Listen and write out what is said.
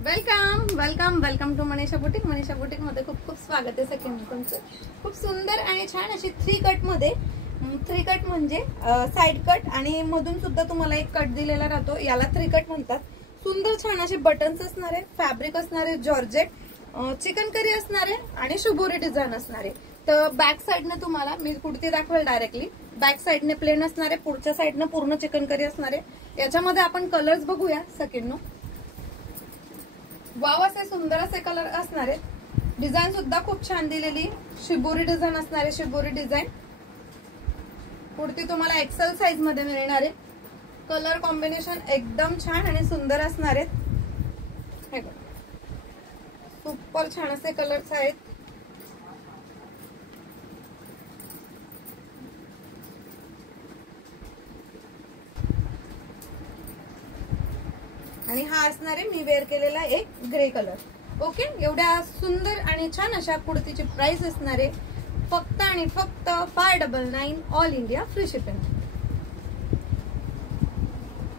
Welcome welcome welcome to Manisha boutique. Manisha boutique मध्ये खूप खूप स्वागत आहे. सेकंड तुमचं खूप सुंदर आणि छान अशी 3 कट मध्ये, 3 कट म्हणजे साइड कट आणि मधून सुद्धा तुम्हाला एक कट दिलेला राहतो, याला 3 कट म्हणतात. सुंदर छान असे बटन्स असणारे, फॅब्रिक असणारे जॉर्जेट, चिकनकरी असणारे आणि शुभोरी डिझाईन असणारे. तर बॅक साइडने तुम्हाला मी कुर्ती दाखवेल डायरेक्टली. बॅक साइडने प्लेन असणारे, पुढच्या साइडने पूर्ण चिकनकरी असणारे. याच्यामध्ये आपण कलर्स बघूया सेकंड. वाव असे सुंदर असे कलर असणारे. डिझाईन सुद्धा खूप छान दिलेली, शिबोरी डिझाईन असणारे, शिबोरी डिझाईन. कुर्ती तुम्हाला एक्सेल साइज मध्ये मिळणार आहे. कलर कॉम्बिनेशन एकदम छान आणि सुंदर असणार आहेत. हे बघा, सुपर छान असे कलर्स आहेत. आणि हा असणार आहे मी वेअर केलेला एक ग्रे कलर. ओके, एवढ्या सुंदर आणि छान अशा कुर्तीची प्राइस असणार आहे फक्त आणि फक्त 599 ऑल इंडिया फ्री शिपिंग.